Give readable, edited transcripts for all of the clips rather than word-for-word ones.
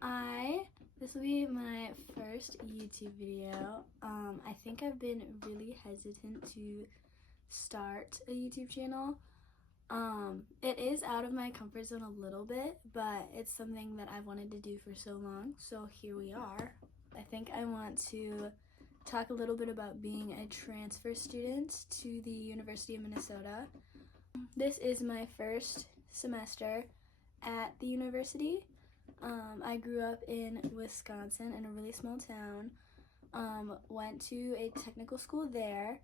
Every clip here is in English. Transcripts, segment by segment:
Hi, this will be my first YouTube video. I think I've been really hesitant to start a YouTube channel. It is out of my comfort zone a little bit, but it's something that I've wanted to do for so long, so here we are. I think I want to talk a little bit about being a transfer student to the University of Minnesota. This is my first semester at the university. I grew up in Wisconsin in a really small town, went to a technical school there,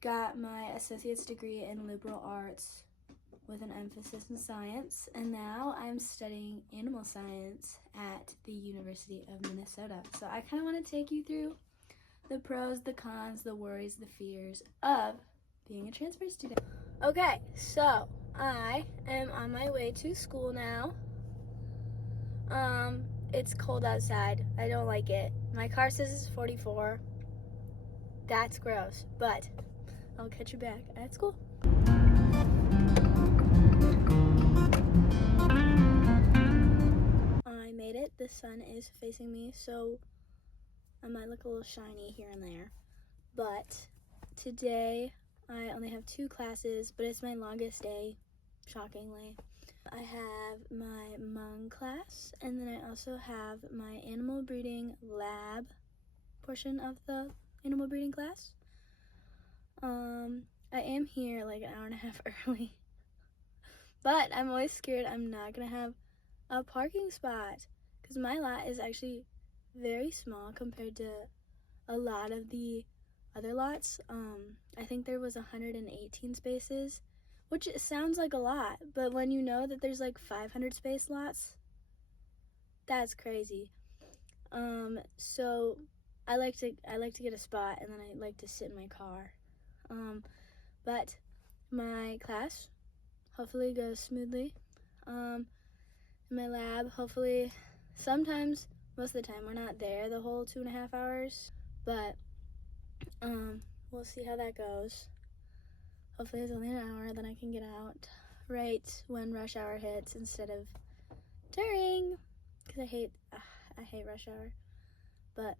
got my associate's degree in liberal arts with an emphasis in science, and now I'm studying animal science at the University of Minnesota. So I kind of want to take you through the pros, the cons, the worries, the fears of being a transfer student. Okay, so I am on my way to school now. It's cold outside. I don't like it. My car says it's 44. That's gross, but I'll catch you back at school. I made it. The sun is facing me, so I might look a little shiny here and there. But today I only have 2 classes, but it's my longest day, shockingly. I have my Hmong class, and then I also have my animal breeding lab portion of the animal breeding class. I am here like an hour and a half early, but I'm always scared I'm not gonna have a parking spot because my lot is actually very small compared to a lot of the other lots. I think there was 118 spaces, which sounds like a lot, but when you know that there's like 500 space lots, that's crazy. So I like to get a spot, and then I like to sit in my car. But my class hopefully goes smoothly. In my lab, hopefully, sometimes, most of the time, we're not there the whole 2.5 hours, but we'll see how that goes. Hopefully it's only an hour, then I can get out right when rush hour hits instead of during, because I hate rush hour, but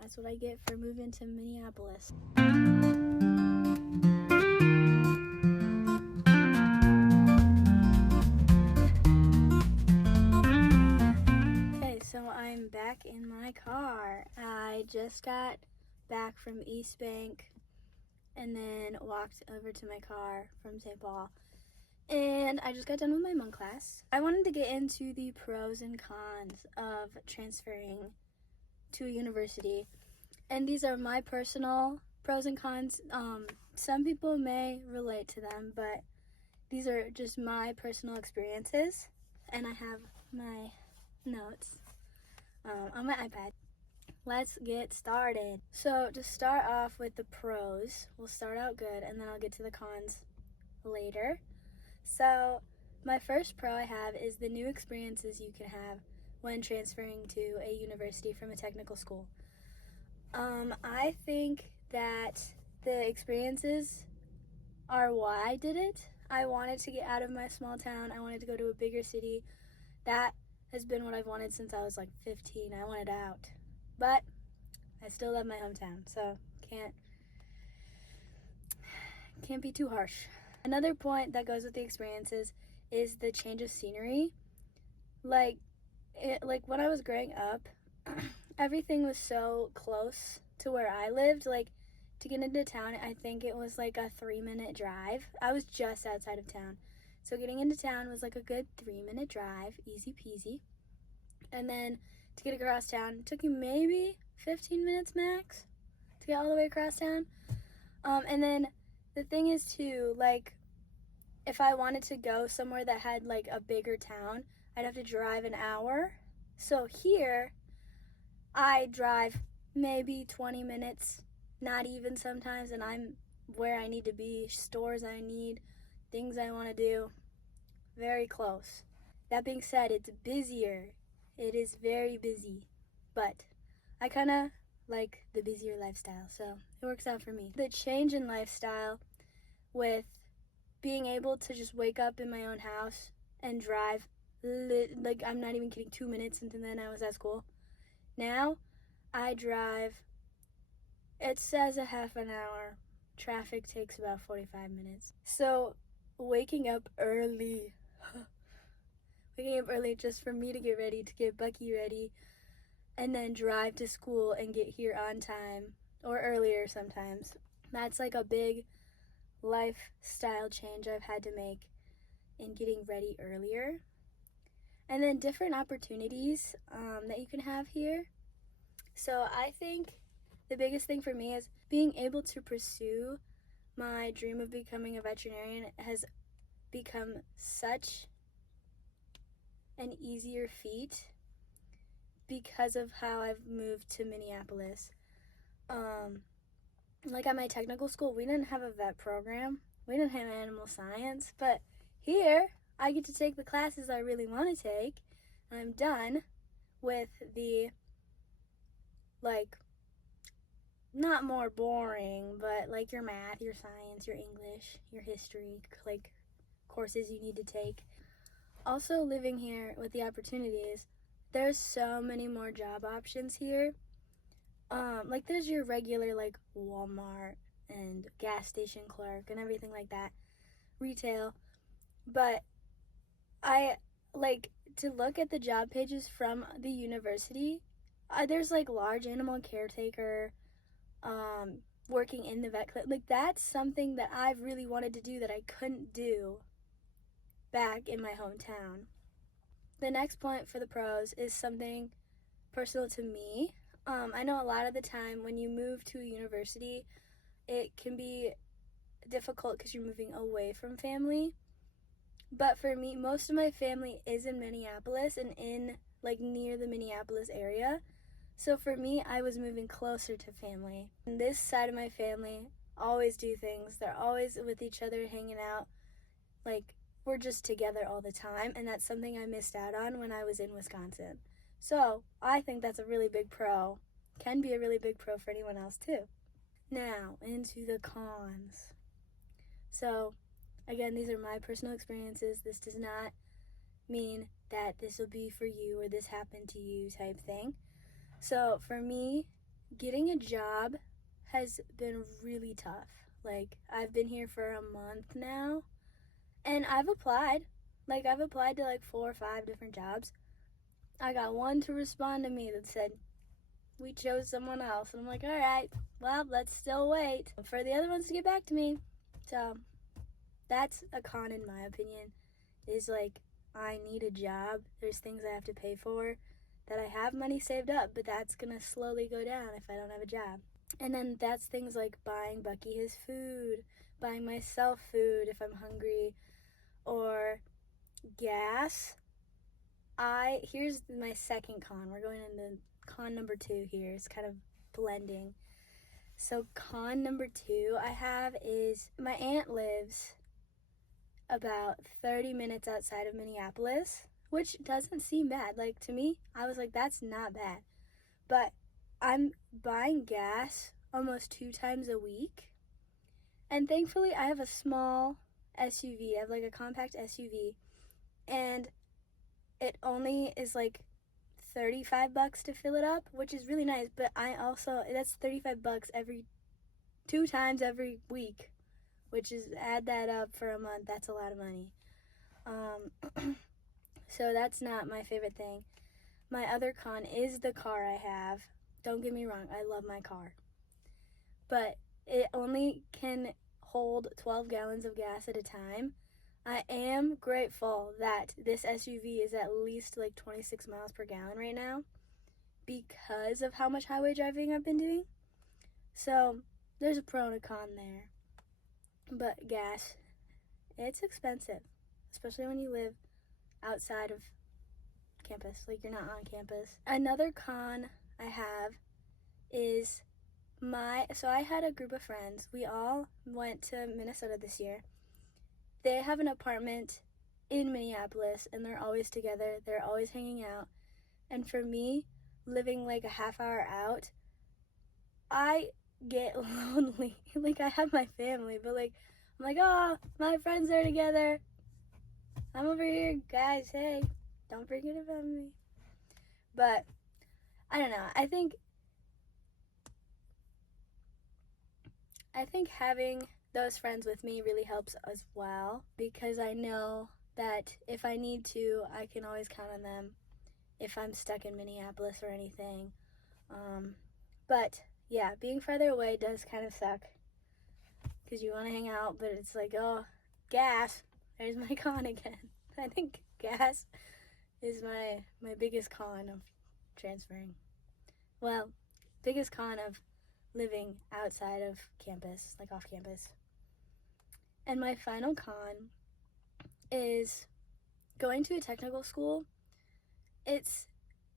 that's what I get for moving to Minneapolis. Okay, so I'm back in my car. I just got back from East Bank and then walked over to my car from St. Paul. And I just got done with my Hmong class. I wanted to get into the pros and cons of transferring to a university. And these are my personal pros and cons. Some people may relate to them, but these are just my personal experiences. And I have my notes on my iPad. Let's get started. So to start off with the pros, we'll start out good and then I'll get to the cons later. So my first pro I have is the new experiences you can have when transferring to a university from a technical school. I think that the experiences are why I did it. I wanted to get out of my small town. I wanted to go to a bigger city. That has been what I've wanted since I was like 15. I wanted out. But I still love my hometown, so can't be too harsh. Another point that goes with the experiences is the change of scenery. Like when I was growing up, everything was so close to where I lived. Like, to get into town, I think it was like a 3-minute drive. I was just outside of town. So getting into town was like a good 3-minute drive, easy peasy. And then to get across town, it took you maybe 15 minutes max to get all the way across town. And then the thing is too, like, if I wanted to go somewhere that had like a bigger town, I'd have to drive an hour. So here, I drive maybe 20 minutes, not even sometimes, and I'm where I need to be, stores I need, things I want to do, very close. That being said, it's busier. It is very busy, but I kind of like the busier lifestyle, so it works out for me. The change in lifestyle with being able to just wake up in my own house and drive like, I'm not even kidding, 2 minutes, and then I was at school. Now, I drive, it says a half an hour. Traffic takes about 45 minutes. So, waking up early, just for me to get ready, to get Bucky ready, and then drive to school and get here on time, or earlier sometimes. That's like a big lifestyle change I've had to make in getting ready earlier. And then different opportunities that you can have here. So I think the biggest thing for me is being able to pursue my dream of becoming a veterinarian has become such an easier feat because of how I've moved to Minneapolis. Like at my technical school, we didn't have a vet program. We didn't have animal science, but here I get to take the classes I really want to take, and I'm done with the, like, not more boring, but like your math, your science, your English, your history, like courses you need to take. Also, living here with the opportunities, there's so many more job options here. Like there's your regular like Walmart and gas station clerk and everything like that, retail. But I like to look at the job pages from the university. There's like large animal caretaker, working in the vet clinic. Like that's something that I've really wanted to do that I couldn't do back in my hometown. The next point for the pros is something personal to me. I know a lot of the time when you move to a university, it can be difficult because you're moving away from family. But for me, most of my family is in Minneapolis and in like near the Minneapolis area. So for me, I was moving closer to family. And this side of my family always do things. They're always with each other, hanging out. Like, we're just together all the time, and that's something I missed out on when I was in Wisconsin. So I think that's a really big pro. Can be a really big pro for anyone else too. Now, into the cons. So, again, these are my personal experiences. This does not mean that this will be for you or this happened to you type thing. So, for me, getting a job has been really tough. Like, I've been here for a month now, and I've applied. Like, I've applied to like 4 or 5 different jobs. I got one to respond to me that said, we chose someone else. And I'm like, all right, well, let's still wait for the other ones to get back to me. So that's a con in my opinion, is like, I need a job. There's things I have to pay for that I have money saved up, but that's gonna slowly go down if I don't have a job. And then that's things like buying Bucky his food, buying myself food if I'm hungry, or gas. Here's my second con. We're going into con number 2 here. It's kind of blending. So con number 2 I have is my aunt lives about 30 minutes outside of Minneapolis, which doesn't seem bad. Like, to me, I was like, that's not bad. But I'm buying gas almost 2 times a week. And thankfully, I have a small SUV. I have like a compact SUV. And it only is like $35 to fill it up, which is really nice. But that's $35 every 2 times every week, which is, add that up for a month, that's a lot of money. So that's not my favorite thing. My other con is the car I have. Don't get me wrong, I love my car. But it only can hold 12 gallons of gas at a time. I am grateful that this SUV is at least like 26 miles per gallon right now because of how much highway driving I've been doing. So there's a pro and a con there. But gas, it's expensive, especially when you live outside of campus, like you're not on campus. Another con I have is so I had a group of friends. We all went to Minnesota this year. They have an apartment in Minneapolis, and they're always together. They're always hanging out. And for me, living like a half hour out, I get lonely. Like, I have my family, but like, I'm like, oh, my friends are together. I'm over here, guys, hey. Don't forget about me. But I don't know. I think having those friends with me really helps as well, because I know that if I need to, I can always count on them if I'm stuck in Minneapolis or anything. But yeah, being farther away does kind of suck, because you want to hang out, but it's like, oh, gas. There's my con again. I think gas is my biggest con of transferring. Well, biggest con of living outside of campus, like off campus. And my final con is going to a technical school.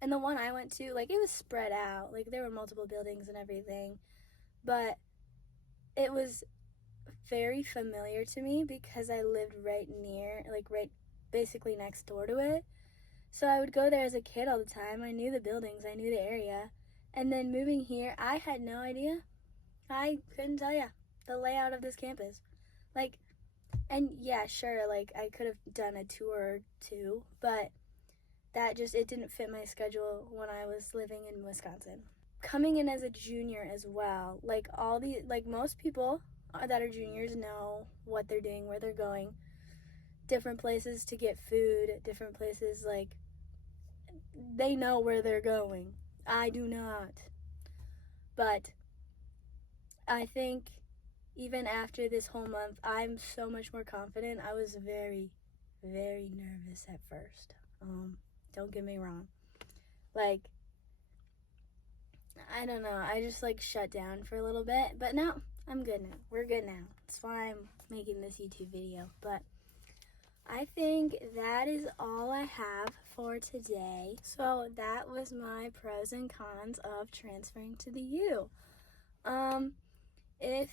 And the one I went to, like, it was spread out. Like, there were multiple buildings and everything. But it was very familiar to me because I lived right basically next door to it. So I would go there as a kid all the time. I knew the buildings, I knew the area. And then moving here, I had no idea. I couldn't tell you the layout of this campus. Like, and yeah, sure, like, I could have done a tour or two, but it didn't fit my schedule when I was living in Wisconsin. Coming in as a junior as well, like, most people that are juniors know what they're doing, where they're going, different places to get food, different places, like, they know where they're going. I do not. But I think even after this whole month, I'm so much more confident. I was very, very nervous at first. Don't get me wrong. Like, I don't know. I just, like, shut down for a little bit. But no, I'm good now. We're good now. That's why I'm making this YouTube video. But I think that is all I have for today. So that was my pros and cons of transferring to the U. If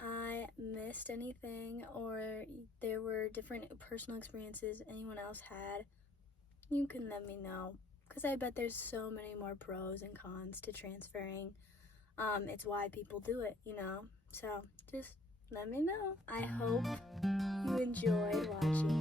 I missed anything or there were different personal experiences anyone else had, you can let me know, because I bet there's so many more pros and cons to transferring. It's why people do it, So just let me know. I hope you enjoyed watching.